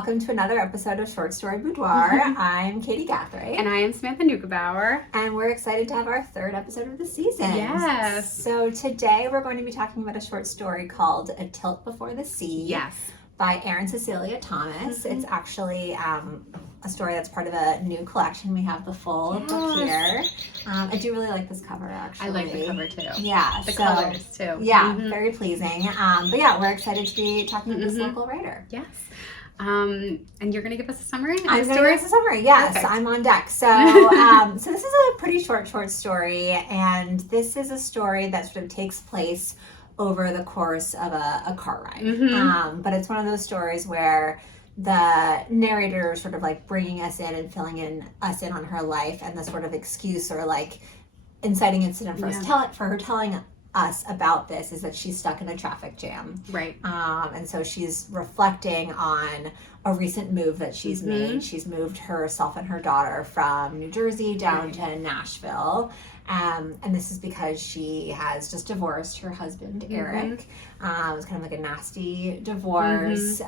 welcome to another episode of Story Boudoir. I'm Katy Gathright. And I am Samantha Neugebauer. And we're excited to have our third episode of the season. Yes. So today we're going to be talking about a short story called A Tilt Before the Sea. Yes. By Erin Cecilia Thomas. It's actually a story that's part of a new collection. We have the full book here. I do really like this cover, actually. I like the cover too. Yeah. The colors too. Yeah, very pleasing. But yeah, we're excited to be talking to this local writer. Yes. And you're going to give us a summary? I'm going to give us a summary, yes. Perfect. I'm on deck. So, so this is a pretty short story, and this is a story that sort of takes place over the course of a car ride. But it's one of those stories where the narrator is sort of like bringing us in and filling us in on her life, and the sort of excuse or like inciting incident for her telling us about this is that she's stuck in a traffic jam. Right. And so she's reflecting on a recent move that she's made. She's moved herself and her daughter from New Jersey down to Nashville. And this is because she has just divorced her husband, Eric. It was kind of like a nasty divorce.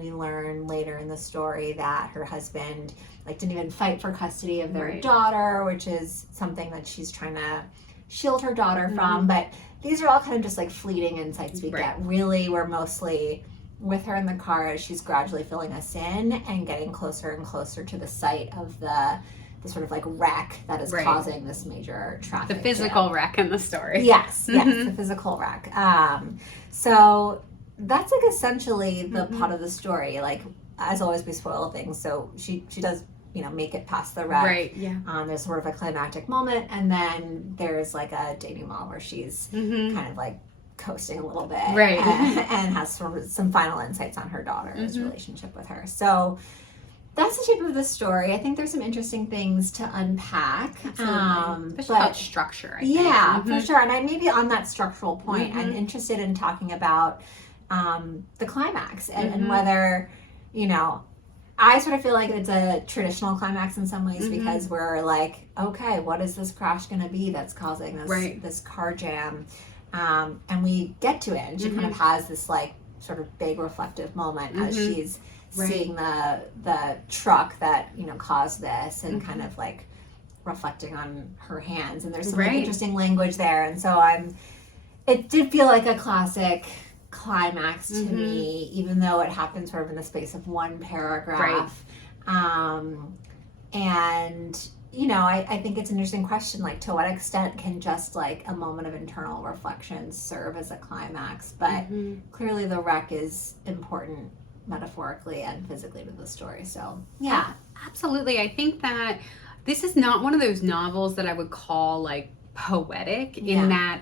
We learn later in the story that her husband didn't even fight for custody of their daughter, which is something that she's trying to shield her daughter from. But these are all kind of just like fleeting insights we get. Really, we're mostly with her in the car as she's gradually filling us in and getting closer and closer to the site of the sort of like wreck that is causing this major traffic The physical jam. wreck in the story. Yes, the physical wreck. So that's like essentially the plot of the story. Like, as always, we spoil things. So she does, make it past the wreck. Right, yeah. There's sort of a climactic moment, and then there's like a denouement where she's kind of like coasting a little bit. Right. And has sort of some final insights on her daughter's relationship with her. So that's the shape of the story. I think there's some interesting things to unpack. Especially about structure, I think. Yeah, for sure. And I maybe on that structural point, I'm interested in talking about the climax and whether, I sort of feel like it's a traditional climax in some ways because we're like, okay, what is this crash going to be that's causing this car jam? And we get to it, and she kind of has this like sort of big reflective moment as she's seeing the truck that caused this and kind of like reflecting on her hands, and there's some like, interesting language there, and so it did feel like a classic climax to me, even though it happened sort of in the space of one paragraph. And I think it's an interesting question, like to what extent can just like a moment of internal reflection serve as a climax, but clearly the wreck is important metaphorically and physically to the story. So yeah, absolutely. I think that this is not one of those novels that I would call like poetic in that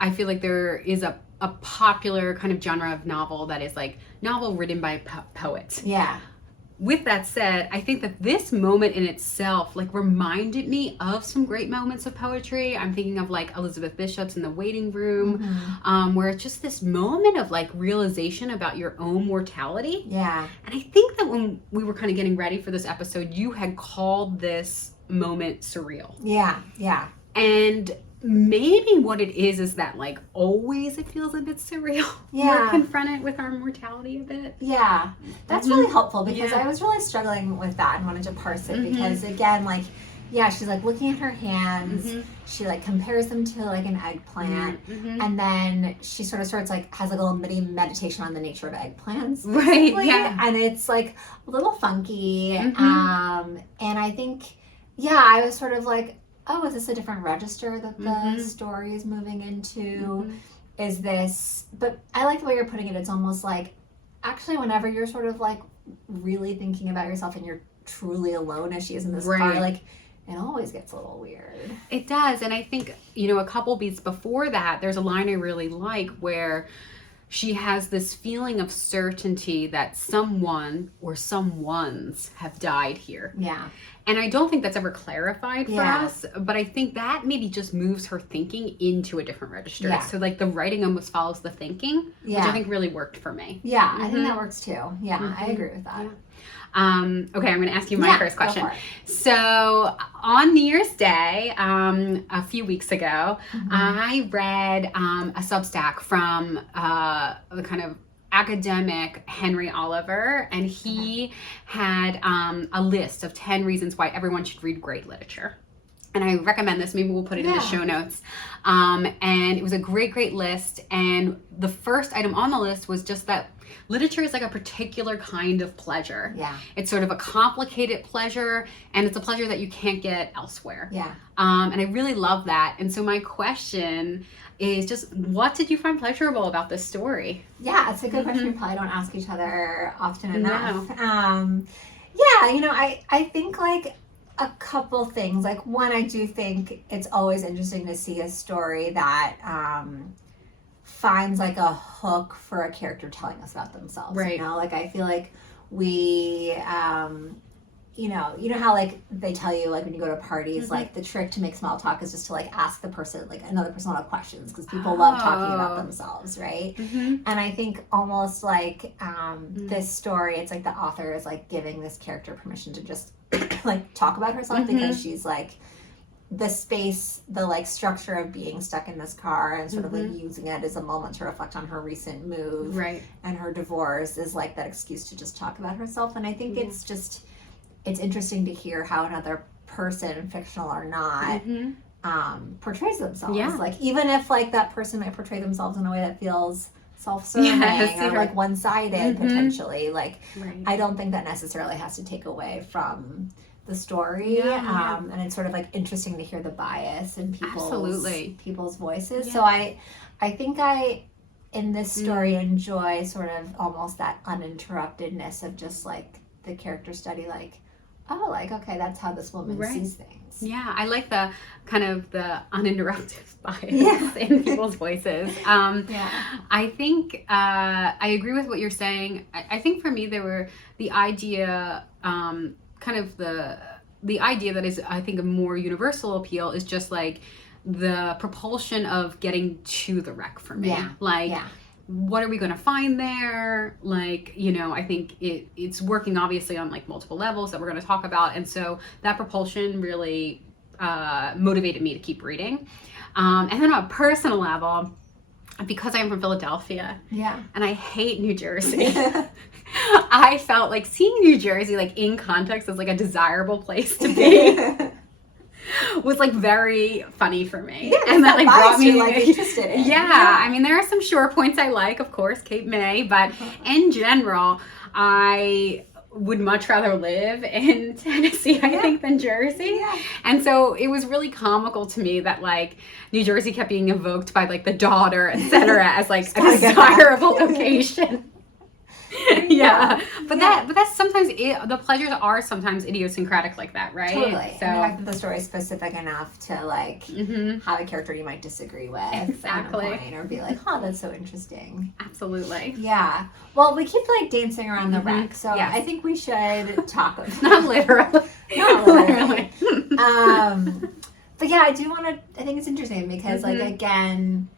I feel like there is a popular kind of genre of novel that is like novel written by poets. Yeah. With that said, I think that this moment in itself like reminded me of some great moments of poetry. I'm thinking of like Elizabeth Bishop's In the Waiting Room, where it's just this moment of like realization about your own mortality. Yeah. And I think that when we were kind of getting ready for this episode, you had called this moment surreal. Yeah, yeah. And maybe what it is that like always it feels a bit surreal. Yeah. We're confronted with our mortality a bit. Yeah. That's really helpful because I was really struggling with that and wanted to parse it because again, like, she's like looking at her hands. She like compares them to like an eggplant. And then she sort of starts like has like a little mini meditation on the nature of eggplants. Right. Yeah. And it's like a little funky. And I think, I was sort of like, oh, is this a different register that the story is moving into? Is this, but I like the way you're putting it. It's almost like, actually, whenever you're sort of like really thinking about yourself and you're truly alone as she is in this car, like it always gets a little weird. It does. And I think, a couple beats before that, there's a line I really like where she has this feeling of certainty that someone or someones have died here. Yeah. And I don't think that's ever clarified for us, but I think that maybe just moves her thinking into a different register. Yeah. So like the writing almost follows the thinking, which I think really worked for me. Yeah, I think that works too. Yeah, I agree with that. Yeah. Okay, I'm going to ask you my first question. So on New Year's Day, a few weeks ago, I read a Substack from the kind of academic Henry Oliver, and he had a list of 10 reasons why everyone should read great literature. And I recommend this. Maybe we'll put it in the show notes. And it was a great list. And the first item on the list was just that literature is like a particular kind of pleasure. Yeah. It's sort of a complicated pleasure, and it's a pleasure that you can't get elsewhere. Yeah. And I really love that. And so my question is just, what did you find pleasurable about this story? Yeah, it's a good question. We probably don't ask each other often enough. No. Yeah, you know, I think like a couple things. Like, one, I do think it's always interesting to see a story that finds like a hook for a character telling us about themselves. Right. You know, like I feel like we you know how like they tell you like when you go to parties, like the trick to make small talk is just to like ask the person, like another person, a lot of questions, because people love talking about themselves, right? And I think almost like this story, it's like the author is like giving this character permission to just like talk about herself, because she's like the space, the like structure of being stuck in this car and sort of like using it as a moment to reflect on her recent move and her divorce is like that excuse to just talk about herself. And I think it's interesting to hear how another person, fictional or not, portrays themselves. Like, even if like that person might portray themselves in a way that feels self-serving or like one-sided potentially, like I don't think that necessarily has to take away from the story. And it's sort of like interesting to hear the bias in people's voices. So I think I in this story enjoy sort of almost that uninterruptedness of just like the character study, like, oh, like, okay, that's how this woman sees things. Yeah, I like the kind of the uninterrupted bias in people's voices. I think I agree with what you're saying. I think for me, there were the idea, kind of the idea that is, I think, a more universal appeal is just like the propulsion of getting to the wreck for me. What are we going to find there? Like, you know, I think it's working obviously on like multiple levels that we're going to talk about. And so that propulsion really motivated me to keep reading. And then on a personal level, because I'm from Philadelphia and I hate New Jersey, I felt like seeing New Jersey like in context as like a desirable place to be was like very funny for me. And that like brought me like interested in. I mean, there are some shore points I like, of course, Cape May, but in general, I would much rather live in Tennessee, I think, than Jersey. And so it was really comical to me that like New Jersey kept being evoked by like the daughter, etc., as like a desirable location. But that's sometimes the pleasures are sometimes idiosyncratic like that, right? Totally. So and the fact that the story is specific enough to like have a character you might disagree with on a point, or be like, oh, that's so interesting. Absolutely. Yeah. Well, we keep like dancing around the wreck, so I think we should talk about not literally. Not literally. But yeah, I think it's interesting because like again,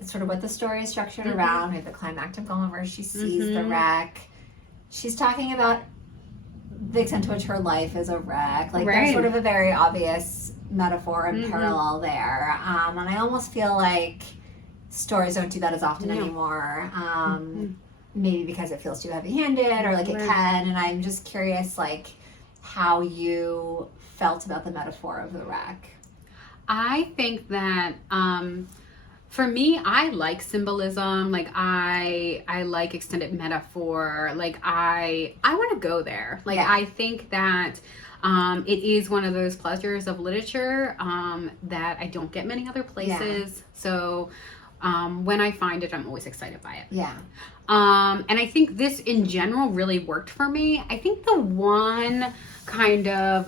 it's sort of what the story is structured around. We have the climactic moment where she sees the wreck. She's talking about the extent to which her life is a wreck. Like there's sort of a very obvious metaphor and parallel there. And I almost feel like stories don't do that as often anymore. Maybe because it feels too heavy-handed, or like it can. And I'm just curious, like, how you felt about the metaphor of the wreck. I think that for me, I like symbolism. Like I like extended metaphor. Like I want to go there. Like I think that it is one of those pleasures of literature that I don't get many other places. So when I find it, I'm always excited by it. And I think this in general really worked for me. I think the one kind of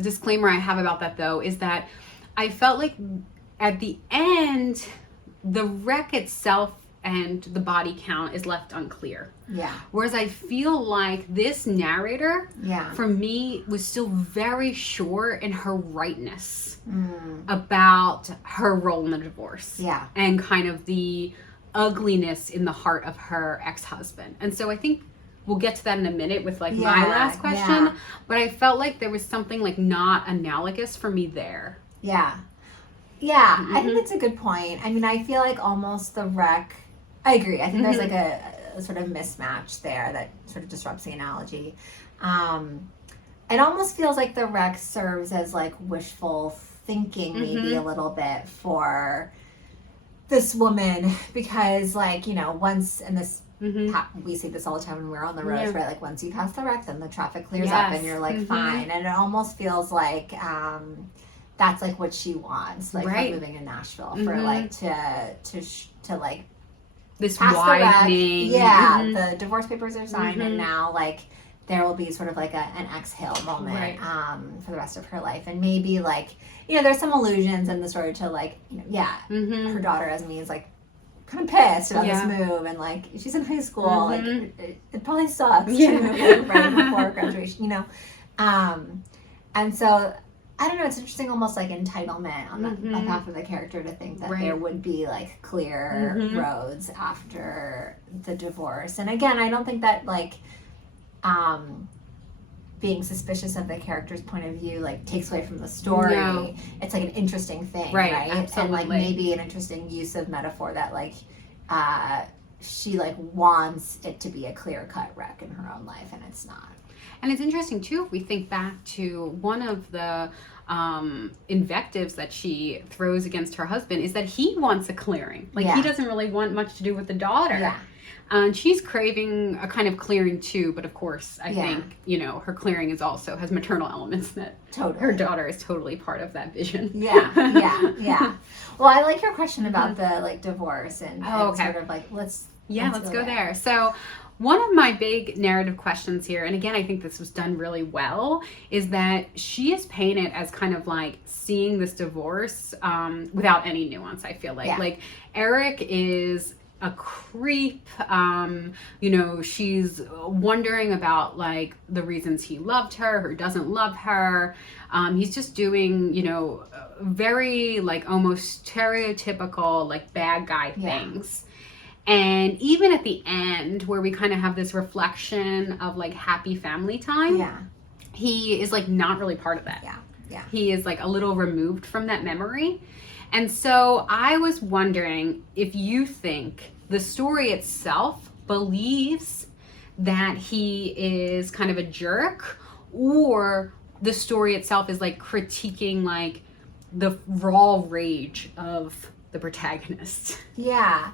disclaimer I have about that though is that I felt like at the end, the wreck itself and the body count is left unclear. Whereas I feel like this narrator, for me, was still very sure in her rightness about her role in the divorce. And kind of the ugliness in the heart of her ex-husband. And so I think we'll get to that in a minute with like my last question. But I felt like there was something like not analogous for me there. I think that's a good point. I mean, I feel like almost the wreck I agree. I think there's like a sort of mismatch there that sort of disrupts the analogy. It almost feels like the wreck serves as like wishful thinking, maybe a little bit for this woman, because like, you know, once, and this we see this all the time when we're on the roads, right? Like once you pass the wreck, then the traffic clears up and you're like fine. And it almost feels like that's like what she wants, like for moving in Nashville, for like to like this pass widening. The wreck. The divorce papers are signed, and now like there will be sort of like an exhale moment for the rest of her life. And maybe like, you know, there's some allusions in the story to like, you know, her daughter Esme is like kind of pissed about this move, and like she's in high school, like it probably sucks to move right before graduation, you know. And so I don't know, it's interesting, almost like entitlement on the behalf of the character, to think that there would be like clear roads after the divorce. And again, I don't think that like being suspicious of the character's point of view like takes away from the story. No. It's like an interesting thing, right? Absolutely. And like maybe an interesting use of metaphor that like she like wants it to be a clear-cut wreck in her own life, and it's not. And it's interesting too, if we think back to one of the invectives that she throws against her husband, is that he wants a clearing. Like he doesn't really want much to do with the daughter. Yeah. And she's craving a kind of clearing too, but of course, I think, you know, her clearing is also has maternal elements, that her daughter is totally part of that vision. Yeah. Well, I like your question about the like divorce and sort of like let's go there. So one of my big narrative questions here, and again, I think this was done really well, is that she is painted as kind of like seeing this divorce without any nuance, I feel like. Like Eric is a creep, you know, she's wondering about like the reasons he loved her or doesn't love her. He's just doing, you know, very like almost stereotypical like bad guy things. And even at the end, where we kind of have this reflection of like happy family time, he is like not really part of that. He is like a little removed from that memory. And so I was wondering if you think the story itself believes that he is kind of a jerk, or the story itself is like critiquing like the raw rage of the protagonist. Yeah.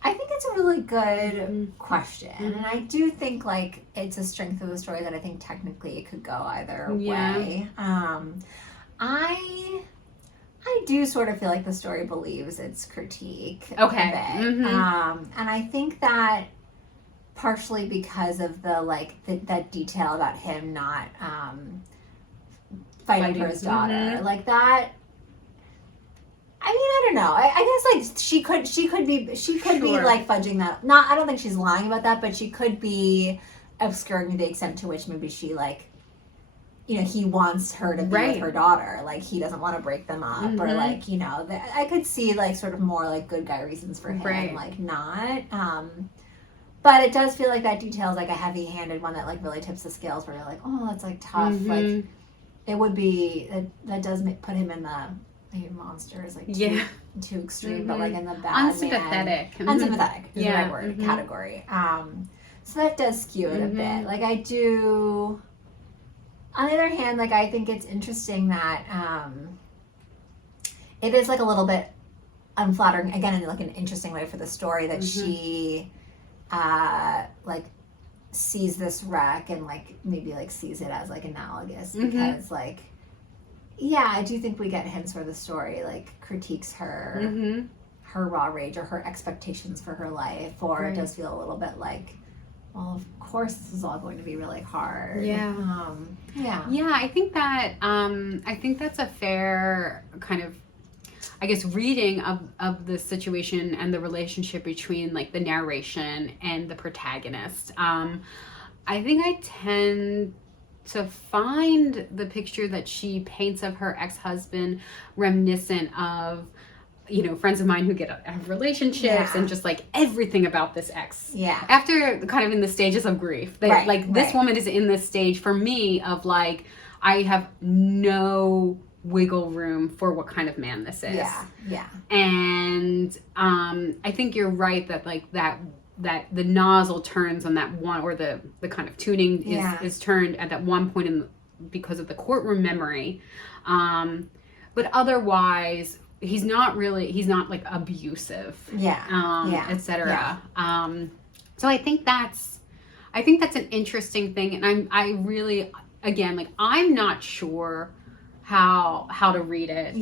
I think it's a really good question. And I do think like it's a strength of the story that I think technically it could go either way. I do sort of feel like the story believes its critique a bit. And I think that partially because of the like that detail about him not fighting for his daughter, like that. I mean, I don't know. I guess like she could be like fudging that. Not, I don't think she's lying about that, but she could be obscuring the extent to which maybe she like, you know, he wants her to be with her daughter. Like he doesn't want to break them up, or like, you know, I could see like sort of more like good guy reasons for him, like not. But it does feel like that detail is like a heavy-handed one that like really tips the scales, where you're like, oh, that's like tough. Like it would be that does put him in the monster is like too extreme, but like in the bad unsympathetic is the right word, category. So that does skew it a bit. Like I do. On the other hand, like I think it's interesting that it is like a little bit unflattering, again in like an interesting way for the story, that she like sees this wreck and like maybe like sees it as like analogous, because like I do think we get hints where the story like critiques her raw rage or her expectations for her life, or it does feel a little bit like, well, of course this is all going to be really hard. I think that's a fair kind of, I guess, reading of the situation and the relationship between like the narration and the protagonist. I think I tend to find the picture that she paints of her ex-husband reminiscent of, you know, friends of mine who have relationships and just like everything about this ex. After kind of in the stages of grief. This woman is in this stage for me of like, I have no wiggle room for what kind of man this is. Yeah. And I think you're right that like that the nozzle turns on that one, or the kind of tuning is turned at that one point because of the courtroom memory. But otherwise, he's not like abusive. Etc. So I think that's an interesting thing, and I really, again, like, I'm not sure how to read it.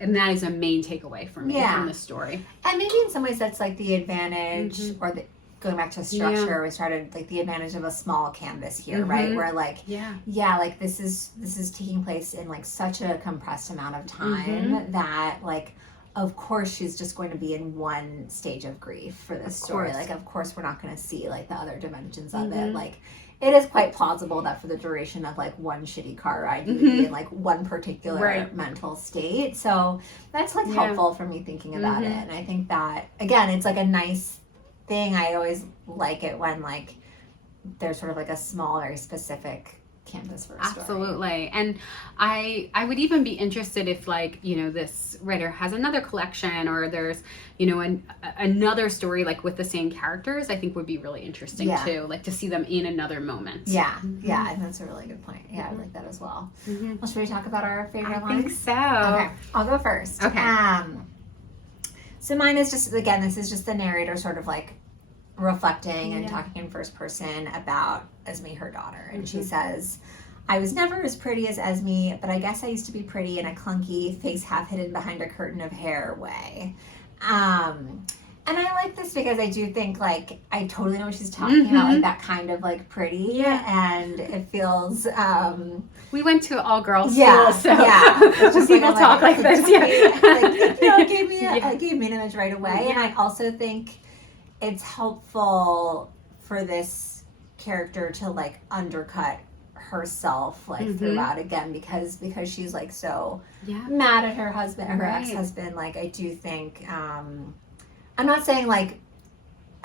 And that is a main takeaway for me from the story. And maybe in some ways that's like the advantage, or going back to structure, we started like the advantage of a small canvas here, right? Where like, like this is taking place in like such a compressed amount of time that like, of course she's just going to be in one stage of grief for this story. Like, of course we're not going to see like the other dimensions of it. Like, it is quite plausible that for the duration of like one shitty car ride, you would be in like one particular mental state. So that's like helpful for me thinking about it. And I think that, again, it's like a nice thing. I always like it when like there's sort of like a small, very specific canvas for a story. Absolutely. And I would even be interested if, like, you know, this writer has another collection, or there's, you know, another story like with the same characters. I think would be really interesting too, like to see them in another moment. Yeah, and that's a really good point. Yeah, I like that as well. Well, should we talk about our favorite lines? I think so. Okay, I'll go first. Okay. So mine is just, again, this is just the narrator sort of like reflecting and talking in first person about Esme, her daughter. And she says, "I was never as pretty as Esme, but I guess I used to be pretty in a clunky, face half hidden behind a curtain of hair way." And I like this because I do think, like, I totally know what she's talking about, like that kind of like pretty, and it feels we went to all girls school, so just people like, talk like this, it gave me an image right away. And I also think it's helpful for this character to like undercut herself like throughout, again, because she's like so mad at her husband, her ex-husband. Like, I do think I'm not saying like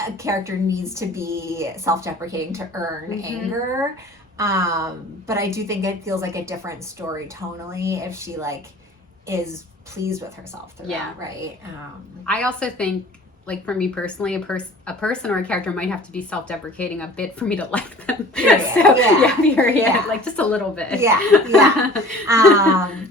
a character needs to be self-deprecating to earn anger, but I do think it feels like a different story tonally if she like is pleased with herself throughout, right? I also think, like, for me personally, a person or a character might have to be self-deprecating a bit for me to like them. Period. Like, just a little bit. And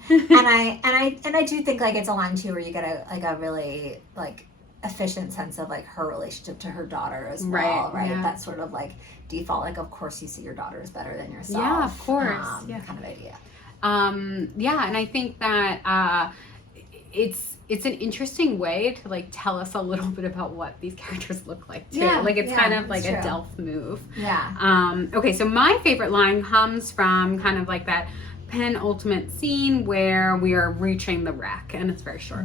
I do think like it's a line too where you get a really like efficient sense of like her relationship to her daughter as well, right? That sort of like default, like, of course you see your daughter is better than yourself. Yeah, of course. Kind of idea. And I think that it's an interesting way to like tell us a little bit about what these characters look like too. Like, it's kind of like a Delph move. Okay, so my favorite line comes from kind of like that penultimate scene where we are reaching the wreck, and it's very short.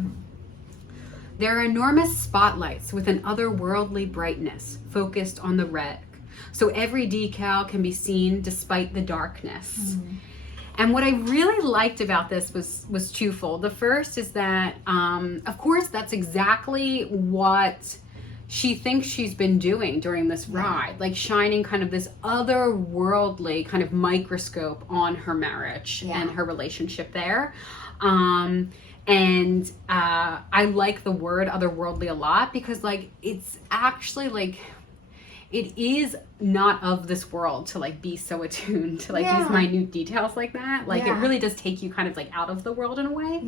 There are enormous spotlights with an otherworldly brightness focused on the wreck, so every decal can be seen despite the darkness. And what I really liked about this was twofold. The first is that, of course, that's exactly what she thinks she's been doing during this ride, like shining kind of this otherworldly kind of microscope on her marriage and her relationship there. And I like the word otherworldly a lot, because like it's actually like it is not of this world to like be so attuned to like these minute details like that. Like it really does take you kind of like out of the world in a way.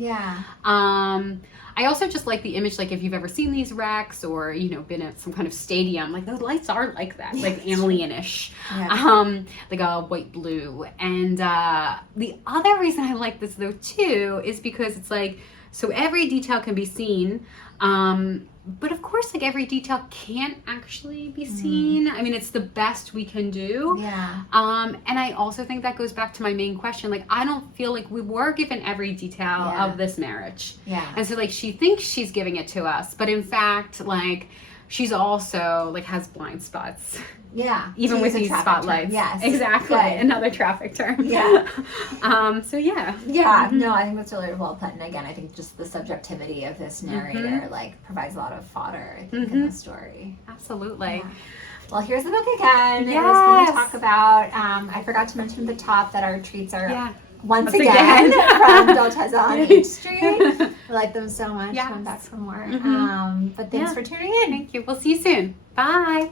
I also just like the image, like if you've ever seen these wrecks or, you know, been at some kind of stadium, like those lights are like that, like alien-ish, like a white blue. And the other reason I like this though too is because it's like, so every detail can be seen, but of course, like every detail can't actually be seen. I mean, it's the best we can do. And I also think that goes back to my main question. Like, I don't feel like we were given every detail of this marriage. And so like she thinks she's giving it to us, but in fact, like she's also like has blind spots. Even with these spotlights. Exactly. Good. Another traffic term. No, I think that's really well put. And again, I think just the subjectivity of this narrator like provides a lot of fodder, I think, in the story. Absolutely. Well, here's the book again. It was going to talk about, I forgot to mention at the top that our treats are once again from Dolcezza on H Street. We like them so much. Yes. Come back for more. Mm-hmm. But thanks for tuning in. Thank you. We'll see you soon. Bye.